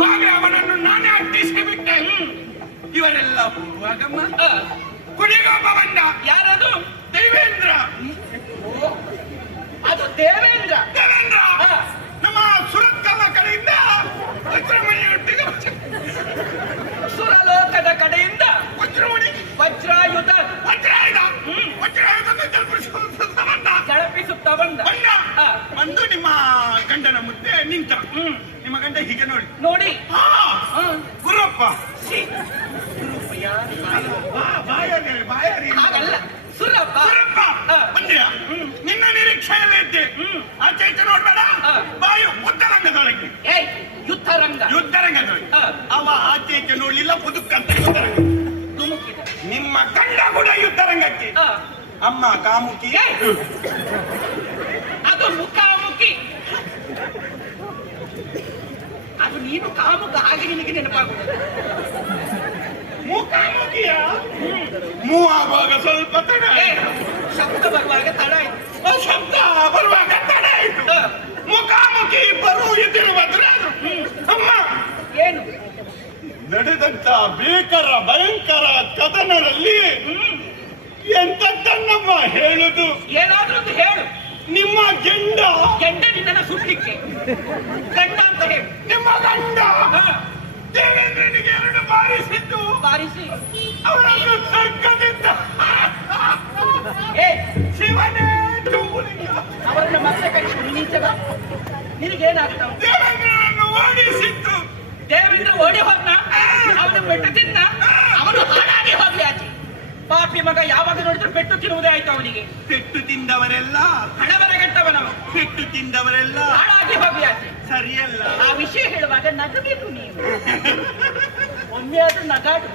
ಹಾಗೆ ಅವನನ್ನು ನಾನೇ ಅಟ್ಟಿಸಿ ಬಿಟ್ಟೆ. ಇವರೆಲ್ಲ ಹೋಗುವಾಗಮ್ಮ ಕುಣಿಗೊಬ್ಬ ಬಂದ. ಯಾರದು? ದೇವೇಂದ್ರ. ಅದು ದೇವೇಂದ್ರ. ದೇವೇಂದ್ರ ನಮ್ಮ ಸುರತ್ಕಲ ಕಡೆಯಿಂದ ವಜ್ರಮಣಿಯೊಟ್ಟಿಗೆ ಸುರಲೋಕದ ಕಡೆಯಿಂದ ವಜ್ರಮಣಿ ವಜ್ರಾಯುಧ ಜಳಪಿಸುತ್ತ ಬಂದ. ಬಂದು ನಿಮ್ಮ ಗಂಡನ ಮುಂದೆ ನಿಂತ. ನಿಮ್ಮ ಗಂಡ ಹೀಗೆ ನೋಡಿ ನೋಡಿ ಗುರಪ್ಪ ಹಾಗಲ್ಲ ಸುರಪ್ಪ ಬಂದ್ಯಾ? ನಿನ್ನ ನಿರೀಕ್ಷೆಯಲ್ಲೇ ಇದ್ದೆ. ಆಚೆ ಈಚೆ ನೋಡ್ಬೇಡ. ಬಾಯು ಯುದ್ಧರಂಗದೊಳಗೆ. ಯುದ್ಧರಂಗದೊಳಗೆ ಅವ ಆಚೆ ಈಚೆ ನೋಡ್ಲಿಲ್ಲ. ಬದುಕಂತ ಯುದ್ಧರಂಗ. ನಿಮ್ಮ ಗಂಡ ಕೂಡ ಯುದ್ಧರಂಗಕ್ಕೆ. ಅಮ್ಮ ಕಾಮುಕಿ. ಅದು ಮುಖಾಮುಖಿ. ಅದು ನೀನು ಕಾಮುಕ. ಹಾಗೆ ನಿನಗೆ ನೆನಪಾಗುವುದು. ಮುಖಾಮುಖಿಯ ಮೂವಾಗ ಸ್ವಲ್ಪ ತಡ. ಶಬ್ದ ಬರುವಾಗ ತಡ ಆಯ್ತು. ಶಬ್ದ ಬರುವಾಗ ತಡ ಆಯ್ತು. ಮುಖಾಮುಖಿ ಇಬ್ಬರು ಎದುರುವಾದ್ರೆ ಅಮ್ಮ ಏನು ನಡೆದಂತ ಭಯಂಕರ ಕದನದಲ್ಲಿ ಎಂತದ್ದನ್ನಮ್ಮ ಹೇಳುದು? ಏನಾದ್ರೂ ಒಂದು ಹೇಳು. ನಿಮ್ಮ ಗಂಡ ನಿನ್ನ ಸುಡ್ಲಿಕ್ಕೆ ಗಂಡ ಅಂತ ಹೇಳು. ನಿಮ್ಮ ಗಂಡ ದೇವೇಂದ್ರನಿಗೆ 2 ಬಾರಿಸಿದ್ದು. ಬಾರಿಸಿ ಅವರನ್ನು ಸ್ವರ್ಗದಿಂದ ಶಿವನೇ ತುಂಬುಲಿಂಗ ಅವರನ್ನ ಮತ್ತೆ ಕಳಿಸಿ ನೀಚದ ನಿನಗೇನಾಗ್ತಾವ? ದೇವೇಂದ್ರನನ್ನು ಓಡಿಸಿದ್ದು. ದೇವೇಂದ್ರ ಓಡಿ ಹೋದ್ನ. ಅವನು ಪೆಟ್ಟು ತಿನ್ನ. ಅವನು ಹಾಳಾಗಿ ಹೋಗ್ಲಿ ಆಚೆ. ಪಾಪಿ ಮಗ ಯಾವಾಗ ನೋಡಿದ್ರು ಪೆಟ್ಟು ತಿನ್ನುವುದೇ ಆಯ್ತು ಅವನಿಗೆ. ಪೆಟ್ಟು ತಿಂದವರೆಲ್ಲ ಹಣವರೆಗಟ್ಟವನವ. ಪೆಟ್ಟು ತಿಂದವರೆಲ್ಲ ಹಾಳಾಗಿ ಹೋಗ್ಲಿ ಆಚೆ. ಸರಿಯಲ್ಲ. ಆ ವಿಷಯ ಹೇಳುವಾಗ ನಗಬೇಕು ನೀನು. ಒಮ್ಮೆ ಆದ್ರೂ ನಗಾಡು.